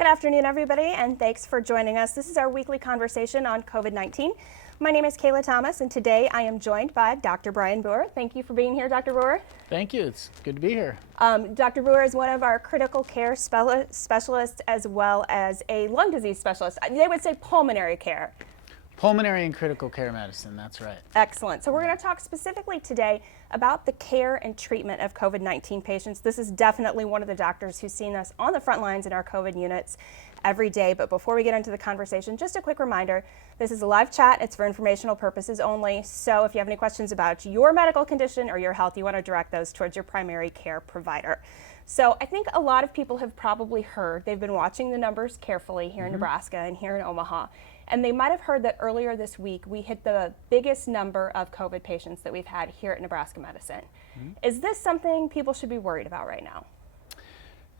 Good afternoon, everybody, and thanks for joining us. This is our weekly conversation on COVID-19. My name is Kayla Thomas, and today I am joined by Dr. Brian Boer. Thank you for being here, Dr. Boer. Thank you. It's good to be here. Dr. Boer is one of our critical care specialists as well as a lung disease specialist. They would say pulmonary care. Pulmonary and critical care medicine, that's right. Excellent. So we're going to talk specifically today about the care and treatment of COVID-19 patients. This is definitely one of the doctors who's seen us on the front lines in our COVID units every day. But before we get into the conversation, just a quick reminder, this is a live chat. It's for informational purposes only. So if you have any questions about your medical condition or your health, you want to direct those towards your primary care provider. So I think a lot of people have probably heard, they've been watching the numbers carefully here in Nebraska and here in Omaha. And they might have heard that earlier this week we hit the biggest number of COVID patients that we've had here at Nebraska Medicine. Is this something people should be worried about right now?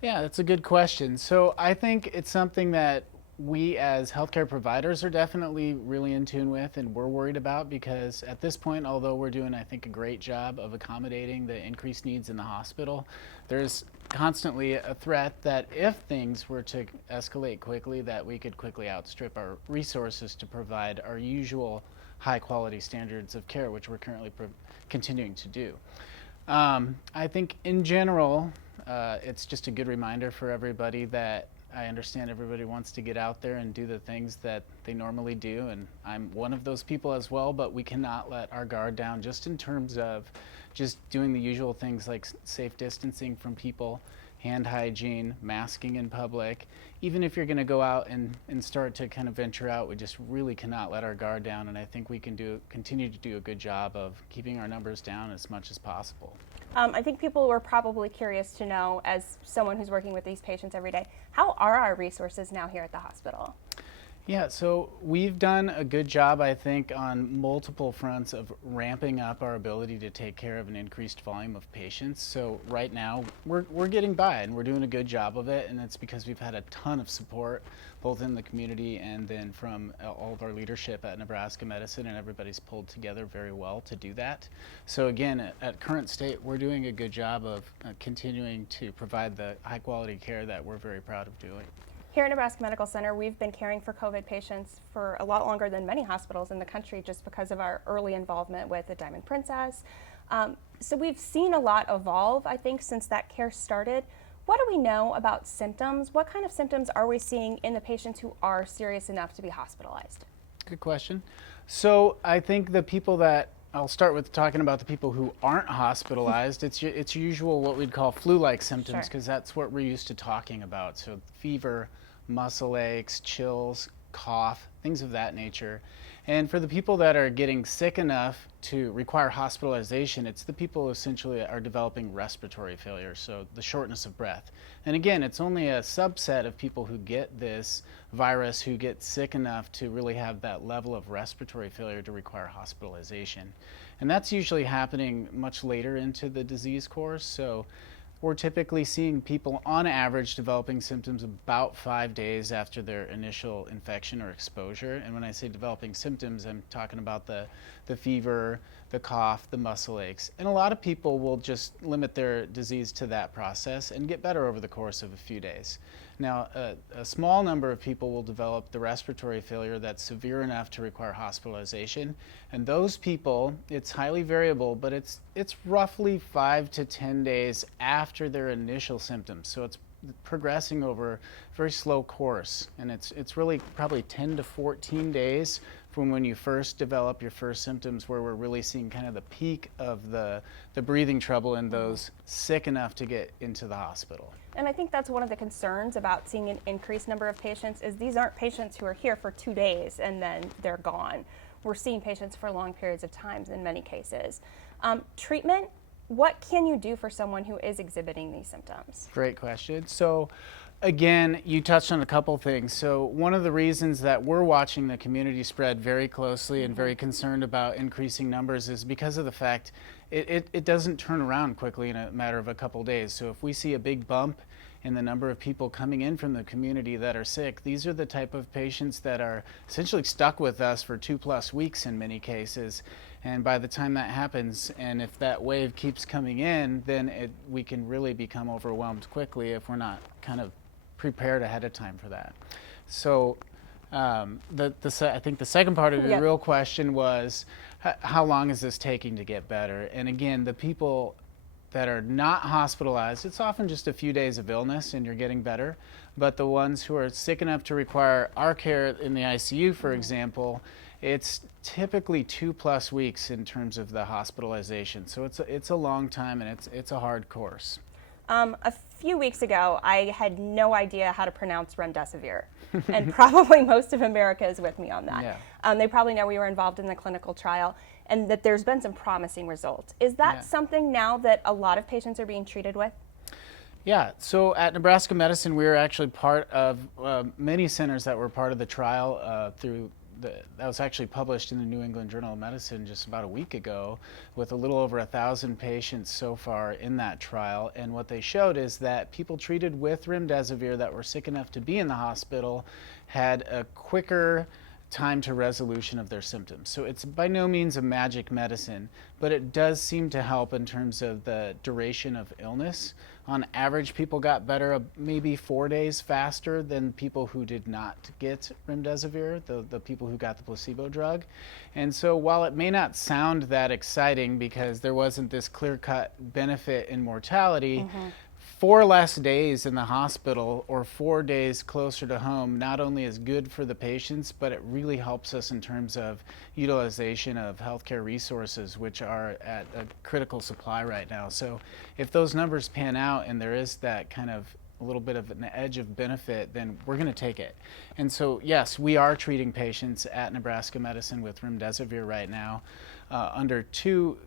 Yeah, that's a good question. So I think it's something that we as healthcare providers are definitely really in tune with and we're worried about, because at this point, although we're doing, I think, a great job of accommodating the increased needs in the hospital, there's constantly a threat that if things were to escalate quickly, that we could quickly outstrip our resources to provide our usual high quality standards of care, which we're currently continuing to do. I think in general, it's just a good reminder for everybody that I understand everybody wants to get out there and do the things that they normally do, and I'm one of those people as well, but we cannot let our guard down just in terms of just doing the usual things like safe distancing from people, hand hygiene, masking in public. Even if you're going to go out and start to kind of venture out, we just really cannot let our guard down, and I think we can continue to do a good job of keeping our numbers down as much as possible. I think people were probably curious to know, as someone who's working with these patients every day, how are our resources now here at the hospital? Yeah, so we've done a good job, I think, on multiple fronts of ramping up our ability to take care of an increased volume of patients. So right now, we're getting by and we're doing a good job of it, and it's because we've had a ton of support, both in the community and then from all of our leadership at Nebraska Medicine, and everybody's pulled together very well to do that. So again, at current state, we're doing a good job of continuing to provide the high quality care that we're very proud of doing. Here at Nebraska Medical Center, we've been caring for COVID patients for a lot longer than many hospitals in the country, just because of our early involvement with the Diamond Princess. So we've seen a lot evolve, I think, since that care started. What do we know about symptoms? What kind of symptoms are we seeing in the patients who are serious enough to be hospitalized? Good question. So I think the people that I'll start with talking about the people who aren't hospitalized. It's usual what we'd call flu-like symptoms, because that's what we're used to talking about. So fever, muscle aches, chills, cough, things of that nature. And for the people that are getting sick enough to require hospitalization, it's the people who essentially are developing respiratory failure, so the shortness of breath. And again, it's only a subset of people who get this virus who get sick enough to really have that level of respiratory failure to require hospitalization. And that's usually happening much later into the disease course. So we're typically seeing people on average developing symptoms about 5 days after their initial infection or exposure. And when I say developing symptoms, I'm talking about the fever, the cough, the muscle aches. And a lot of people will just limit their disease to that process and get better over the course of a few days. Now, a small number of people will develop the respiratory failure that's severe enough to require hospitalization. And those people, it's highly variable, but it's roughly 5 to 10 days after their initial symptoms. So it's progressing over a very slow course. And it's really probably 10 to 14 days from when you first develop your first symptoms, where we're really seeing kind of the peak of the breathing trouble in those sick enough to get into the hospital. And I think that's one of the concerns about seeing an increased number of patients, is these aren't patients who are here for 2 days and then they're gone. We're seeing patients for long periods of time in many cases. Treatment, what can you do for someone who is exhibiting these symptoms? Great question. So again, you touched on a couple things. So one of the reasons that we're watching the community spread very closely and very concerned about increasing numbers is because of the fact it doesn't turn around quickly in a matter of a couple days. So if we see a big bump in the number of people coming in from the community that are sick, these are the type of patients that are essentially stuck with us for 2+ weeks in many cases. And by the time that happens, and if that wave keeps coming in, then we can really become overwhelmed quickly if we're not kind of prepared ahead of time for that. So I think the second part of your real question was how long is this taking to get better? And again, the people that are not hospitalized, it's often just a few days of illness and you're getting better. But the ones who are sick enough to require our care in the ICU, for example, it's typically 2+ weeks in terms of the hospitalization. So it's a long time and it's a hard course. A few weeks ago, I had no idea how to pronounce remdesivir, and probably most of America is with me on that. Yeah. They probably know we were involved in the clinical trial and that there's been some promising results. Is that something now that a lot of patients are being treated with? Yeah, so at Nebraska Medicine, we were actually part of many centers that were part of the trial that was actually published in the New England Journal of Medicine just about a week ago, with a little over 1,000 patients so far in that trial. And what they showed is that people treated with remdesivir that were sick enough to be in the hospital had a quicker time to resolution of their symptoms. So it's by no means a magic medicine, but it does seem to help in terms of the duration of illness. On average, people got better maybe 4 days faster than people who did not get remdesivir, the people who got the placebo drug. And so while it may not sound that exciting because there wasn't this clear-cut benefit in mortality, 4 less days in the hospital or 4 days closer to home not only is good for the patients, but it really helps us in terms of utilization of healthcare resources, which are at a critical supply right now. So if those numbers pan out and there is that kind of a little bit of an edge of benefit, then we're going to take it. And so yes, we are treating patients at Nebraska Medicine with remdesivir right now under 2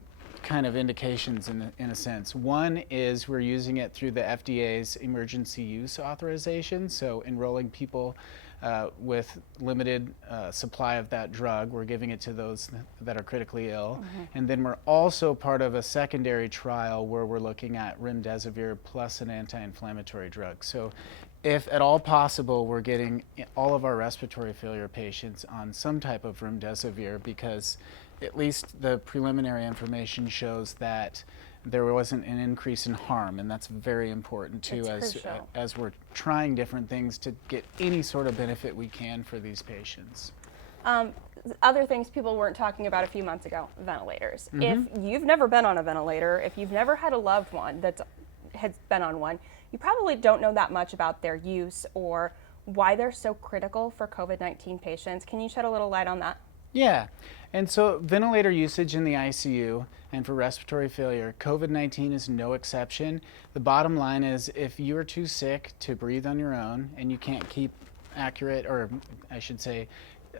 kind of indications in a sense. One is we're using it through the FDA's emergency use authorization, so enrolling people with limited supply of that drug. We're giving it to those that are critically ill. And then we're also part of a secondary trial where we're looking at remdesivir plus an anti-inflammatory drug. So if at all possible, we're getting all of our respiratory failure patients on some type of remdesivir, because at least the preliminary information shows that there wasn't an increase in harm, and that's very important too, as we're trying different things to get any sort of benefit we can for these patients. Other things people weren't talking about a few months ago, ventilators. If you've never been on a ventilator, if you've never had a loved one that has been on one, you probably don't know that much about their use or why they're so critical for COVID-19 patients. Can you shed a little light on that? Yeah, and so ventilator usage in the ICU and for respiratory failure, COVID-19 is no exception. The bottom line is if you're too sick to breathe on your own and you can't keep accurate, or I should say,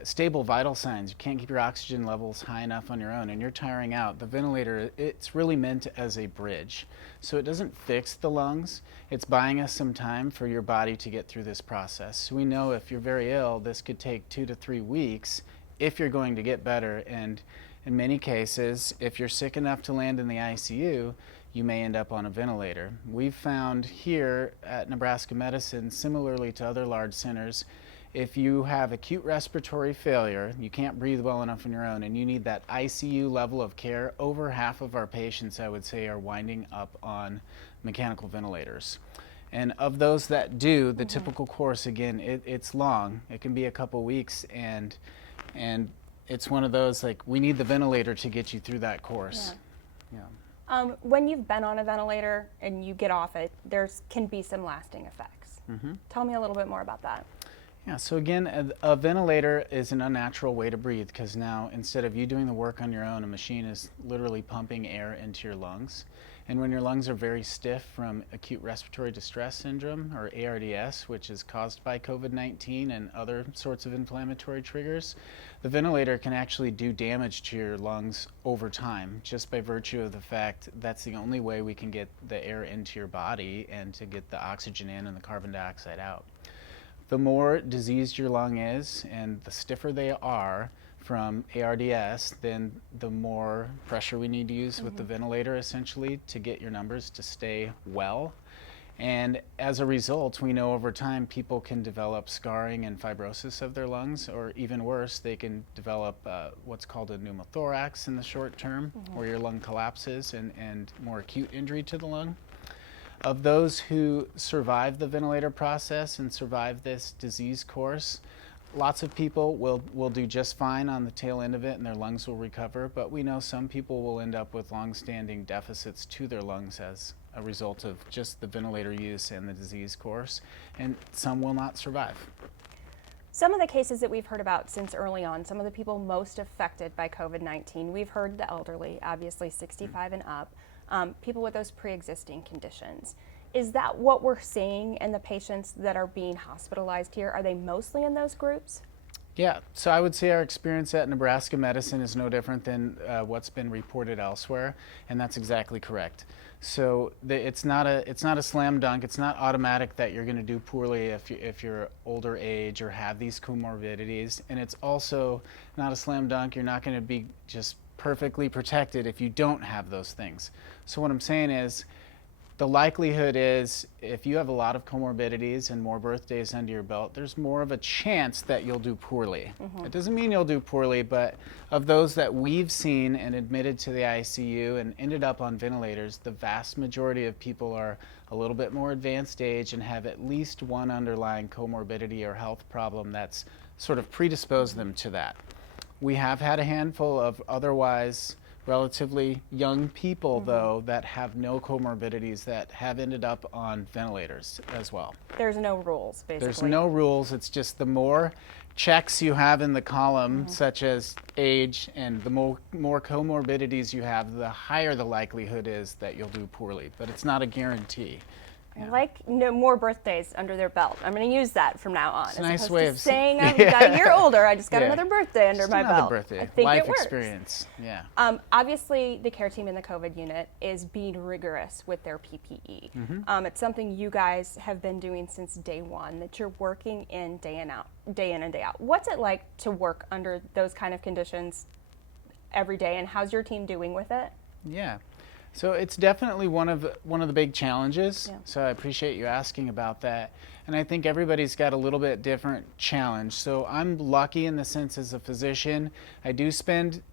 stable vital signs, you can't keep your oxygen levels high enough on your own and you're tiring out, the ventilator, it's really meant as a bridge. So it doesn't fix the lungs, it's buying us some time for your body to get through this process. So we know if you're very ill, this could take 2 to 3 weeks if you're going to get better, and in many cases, if you're sick enough to land in the ICU, you may end up on a ventilator. We've found here at Nebraska Medicine, similarly to other large centers, if you have acute respiratory failure, you can't breathe well enough on your own, and you need that ICU level of care, over half of our patients, I would say, are winding up on mechanical ventilators. And of those that do, the typical course, again, it's long. It can be a couple weeks, and it's one of those, like, we need the ventilator to get you through that course. When you've been on a ventilator and you get off it, there can be some lasting effects. Tell me a little bit more about that. Yeah, so again, a ventilator is an unnatural way to breathe, because now instead of you doing the work on your own, a machine is literally pumping air into your lungs. And when your lungs are very stiff from acute respiratory distress syndrome, or ARDS, which is caused by COVID-19 and other sorts of inflammatory triggers, the ventilator can actually do damage to your lungs over time, just by virtue of the fact that's the only way we can get the air into your body and to get the oxygen in and the carbon dioxide out. The more diseased your lung is and the stiffer they are from ARDS, then the more pressure we need to use with the ventilator, essentially, to get your numbers to stay well. And as a result, we know over time people can develop scarring and fibrosis of their lungs, or even worse, they can develop what's called a pneumothorax in the short term, where your lung collapses and more acute injury to the lung. Of those who survive the ventilator process and survive this disease course, lots of people will do just fine on the tail end of it and their lungs will recover, but we know some people will end up with long-standing deficits to their lungs as a result of just the ventilator use and the disease course, and some will not survive. Some of the cases that we've heard about since early on, some of the people most affected by COVID-19, we've heard the elderly, obviously 65 and up, people with those pre-existing conditions. Is that what we're seeing in the patients that are being hospitalized here? Are they mostly in those groups? Yeah, so I would say our experience at Nebraska Medicine is no different than what's been reported elsewhere, and that's exactly correct. So it's not a slam dunk. It's not automatic that you're going to do poorly if you're older age or have these comorbidities, and it's also not a slam dunk. You're not going to be just perfectly protected if you don't have those things. So what I'm saying is, the likelihood is if you have a lot of comorbidities and more birthdays under your belt, there's more of a chance that you'll do poorly. It doesn't mean you'll do poorly, but of those that we've seen and admitted to the ICU and ended up on ventilators, the vast majority of people are a little bit more advanced age and have at least one underlying comorbidity or health problem that's sort of predisposed them to that. We have had a handful of otherwise relatively young people, though, that have no comorbidities that have ended up on ventilators as well. There's no rules, basically. There's no rules. It's just the more checks you have in the column, such as age, and the more comorbidities you have, the higher the likelihood is that you'll do poorly. But it's not a guarantee. I like more birthdays under their belt. I'm going to use that from now on. It's a nice way of saying I got a year older. I just got Yeah. another birthday under Just my another belt. birthday. I think Life it works. experience. Yeah. Obviously, the care team in the COVID unit is being rigorous with their PPE. It's something you guys have been doing since day one, that you're working in day in and day out. What's it like to work under those kind of conditions every day, and how's your team doing with it? Yeah. So it's definitely one of the big challenges. Yeah. So I appreciate you asking about that. And I think everybody's got a little bit different challenge. So I'm lucky in the sense, as a physician, I do spend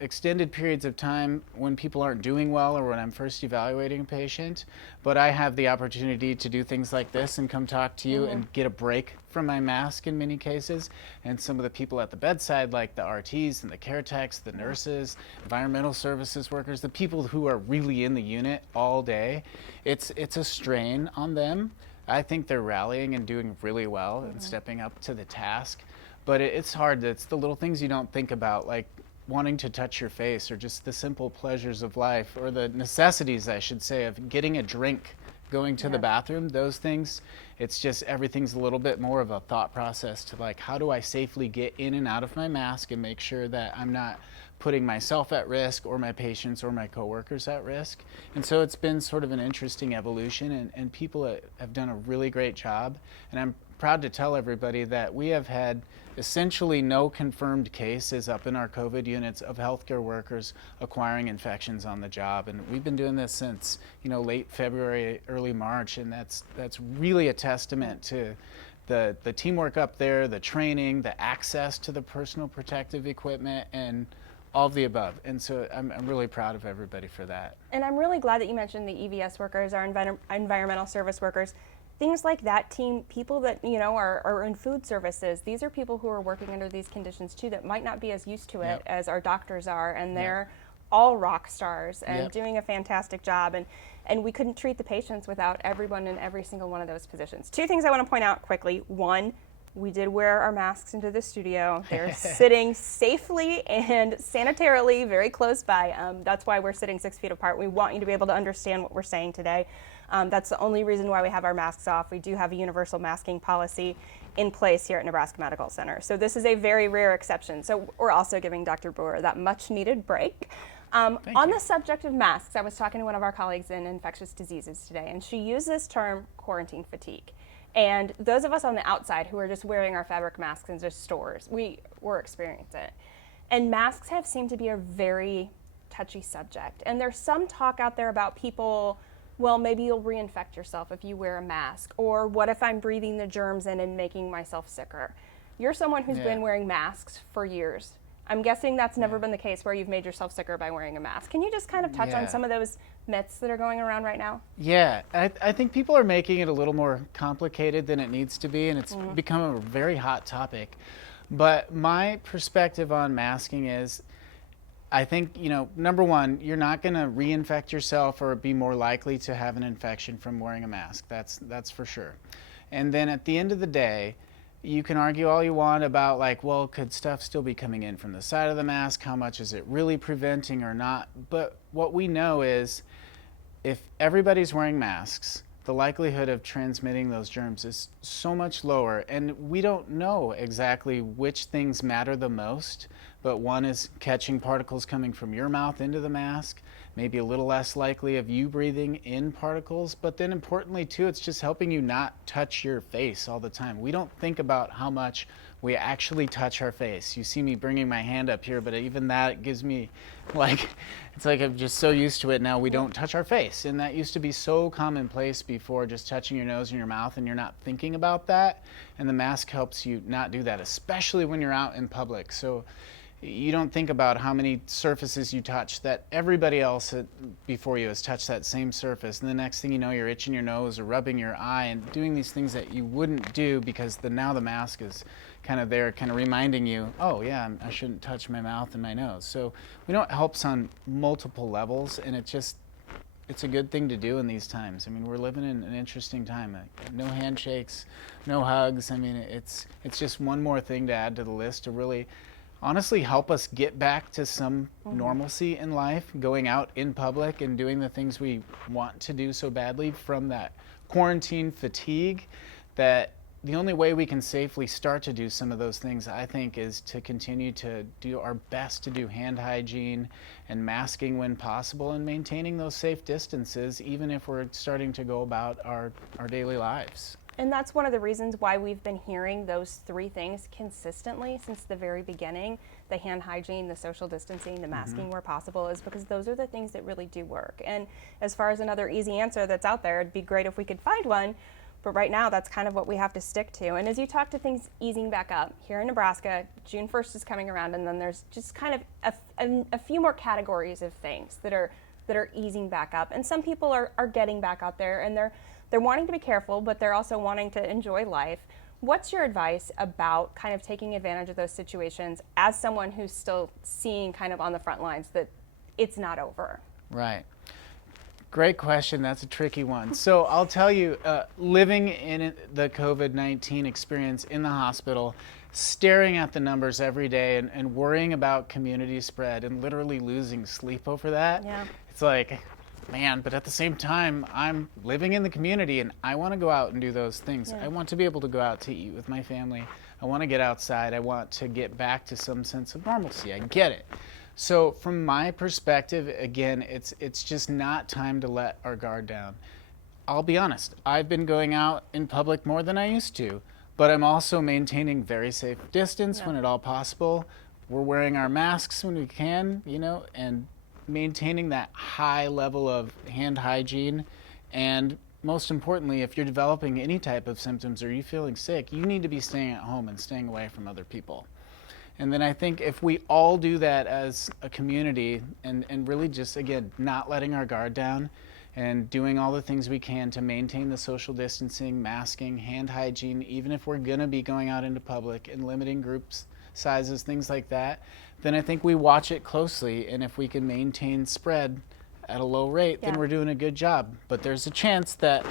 extended periods of time when people aren't doing well or when I'm first evaluating a patient, but I have the opportunity to do things like this and come talk to you and get a break from my mask in many cases. And some of the people at the bedside, like the RTs and the care techs, the nurses, environmental services workers, the people who are really in the unit all day, it's a strain on them. I think they're rallying and doing really well and stepping up to the task, but it's hard. It's the little things you don't think about, like wanting to touch your face, or just the simple pleasures of life, or the necessities, I should say, of getting a drink, going to the bathroom, those things. It's just everything's a little bit more of a thought process to, like, how do I safely get in and out of my mask and make sure that I'm not putting myself at risk or my patients or my coworkers at risk. And so it's been sort of an interesting evolution, and people have done a really great job. And I'm proud to tell everybody that we have had essentially no confirmed cases up in our COVID units of healthcare workers acquiring infections on the job. And we've been doing this since, late February, early March, and that's really a testament to the teamwork up there, the training, the access to the personal protective equipment, and all of the above. And so I'm really proud of everybody for that. And I'm really glad that you mentioned the EVS workers, our environmental service workers. Things like that team, people that are in food services, these are people who are working under these conditions too, that might not be as used to it as our doctors are, and they're all rock stars and doing a fantastic job. And we couldn't treat the patients without everyone in every single one of those positions. Two things I want to point out quickly. One, we did wear our masks into the studio. They're sitting safely and sanitarily very close by. That's why we're sitting 6 feet apart. We want you to be able to understand what we're saying today. That's the only reason why we have our masks off. We do have a universal masking policy in place here at Nebraska Medical Center. So this is a very rare exception. So we're also giving Dr. Boer that much needed break. On the subject of masks, I was talking to one of our colleagues in infectious diseases today, and she used this term quarantine fatigue. And those of us on the outside who are just wearing our fabric masks in just stores, we're experiencing it. And masks have seemed to be a very touchy subject. And there's some talk out there about people, well, maybe you'll reinfect yourself if you wear a mask, or what if I'm breathing the germs in and making myself sicker? You're someone who's been wearing masks for years. I'm guessing that's never been the case where you've made yourself sicker by wearing a mask. Can you just kind of touch on some of those myths that are going around right now? Yeah, I think people are making it a little more complicated than it needs to be, and it's become a very hot topic. But my perspective on masking is, I think, number one, you're not going to reinfect yourself or be more likely to have an infection from wearing a mask. That's for sure. And then at the end of the day, you can argue all you want about, like, well, could stuff still be coming in from the side of the mask? How much is it really preventing or not? But what we know is if everybody's wearing masks, the likelihood of transmitting those germs is so much lower. And we don't know exactly which things matter the most, but one is catching particles coming from your mouth into the mask, maybe a little less likely of you breathing in particles, but then importantly too, it's just helping you not touch your face all the time. We don't think about how much we actually touch our face. You see me bringing my hand up here, but even that gives me it's like I'm just so used to it now. We don't touch our face, and that used to be so commonplace before, just touching your nose and your mouth, and you're not thinking about that, and the mask helps you not do that, especially when you're out in public. So you don't think about how many surfaces you touch that everybody else before you has touched that same surface. And the next thing you know, you're itching your nose or rubbing your eye and doing these things that you wouldn't do because now the mask is kind of there, kind of reminding you, oh yeah, I shouldn't touch my mouth and my nose. So we know it helps on multiple levels, and it's a good thing to do in these times. I mean, we're living in an interesting time. No handshakes, no hugs. I mean, it's just one more thing to add to the list to really honestly help us get back to some normalcy in life, going out in public and doing the things we want to do so badly from that quarantine fatigue. That the only way we can safely start to do some of those things, I think, is to continue to do our best to do hand hygiene and masking when possible, and maintaining those safe distances even if we're starting to go about our daily lives. And that's one of the reasons why we've been hearing those three things consistently since the very beginning. The hand hygiene, the social distancing, the masking where possible, is because those are the things that really do work. And as far as another easy answer that's out there, it'd be great if we could find one. But right now, that's kind of what we have to stick to. And as you talk to things easing back up, here in Nebraska, June 1st is coming around, and then there's just kind of a few more categories of things that are easing back up. And some people are getting back out there, and they're wanting to be careful, but they're also wanting to enjoy life. What's your advice about kind of taking advantage of those situations as someone who's still seeing kind of on the front lines that it's not over? Right. Great question. That's a tricky one. So I'll tell you, living in the COVID-19 experience in the hospital, staring at the numbers every day and worrying about community spread and literally losing sleep over that, it's like, man, but at the same time, I'm living in the community and I want to go out and do those things. I want to be able to go out to eat with my family. I want to get outside. I want to get back to some sense of normalcy. I get it. So from my perspective, again, it's just not time to let our guard down. I'll be honest, I've been going out in public more than I used to, but I'm also maintaining very safe distance when at all possible. We're wearing our masks when we can, and maintaining that high level of hand hygiene. And most importantly, if you're developing any type of symptoms or you're feeling sick, you need to be staying at home and staying away from other people. And then I think if we all do that as a community and really just, again, not letting our guard down and doing all the things we can to maintain the social distancing, masking, hand hygiene, even if we're going to be going out into public and limiting groups sizes, things like that, then I think we watch it closely. And if we can maintain spread at a low rate, then we're doing a good job. But there's a chance that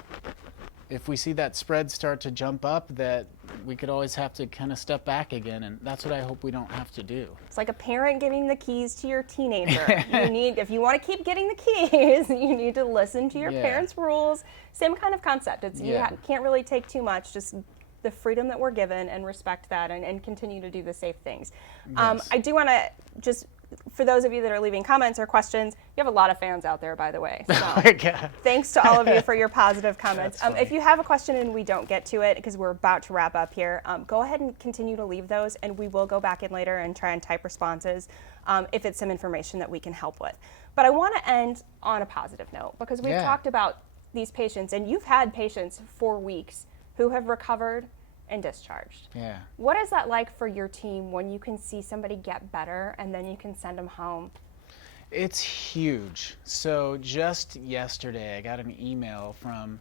if we see that spread start to jump up, that we could always have to kind of step back again, and that's what I hope we don't have to do. It's like a parent giving the keys to your teenager. If you want to keep getting the keys, you need to listen to your parents' rules. Same kind of concept. You can't really take too much, just the freedom that we're given and respect that and continue to do the safe things. I do want to just, for those of you that are leaving comments or questions, you have a lot of fans out there, by the way. So thanks to all of you for your positive comments. If you have a question and we don't get to it because we're about to wrap up here, go ahead and continue to leave those, and we will go back in later and try and type responses if it's some information that we can help with. But I want to end on a positive note because we've talked about these patients, and you've had patients for weeks who have recovered and discharged. Yeah. What is that like for your team when you can see somebody get better and then you can send them home? It's huge. So just yesterday, I got an email from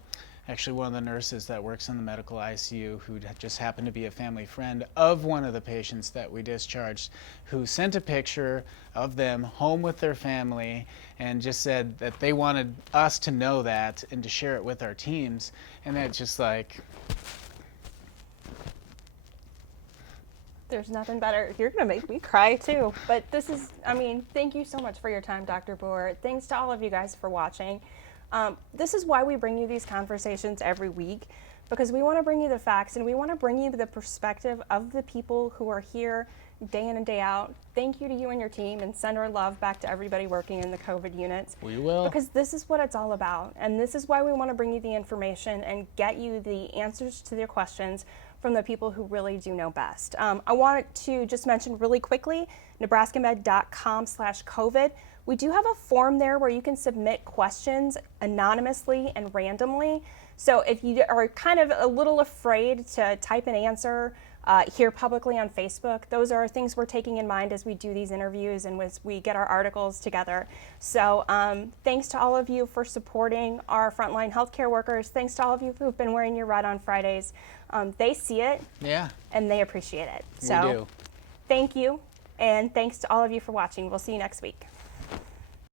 actually one of the nurses that works in the medical ICU who just happened to be a family friend of one of the patients that we discharged, who sent a picture of them home with their family and just said that they wanted us to know that and to share it with our teams. And that's just like, There's nothing better. You're going to make me cry too. But this is, I mean, thank you so much for your time, Dr. Boer. Thanks to all of you guys for watching. This is why we bring you these conversations every week, because we want to bring you the facts and we want to bring you the perspective of the people who are here day in and day out. Thank you to you and your team, and send our love back to everybody working in the COVID units. we will. Because this is what it's all about, and this is why we want to bring you the information and get you the answers to your questions from the people who really do know best. I wanted to just mention really quickly, nebraskamed.com/COVID. We do have a form there where you can submit questions anonymously and randomly. So if you are kind of a little afraid to type an answer here publicly on Facebook, those are things we're taking in mind as we do these interviews and as we get our articles together. So thanks to all of you for supporting our frontline healthcare workers. Thanks to all of you who've been wearing your red on Fridays. They see it, Yeah, and they appreciate it. we So do. thank you, and thanks to all of you for watching. We'll see you next week.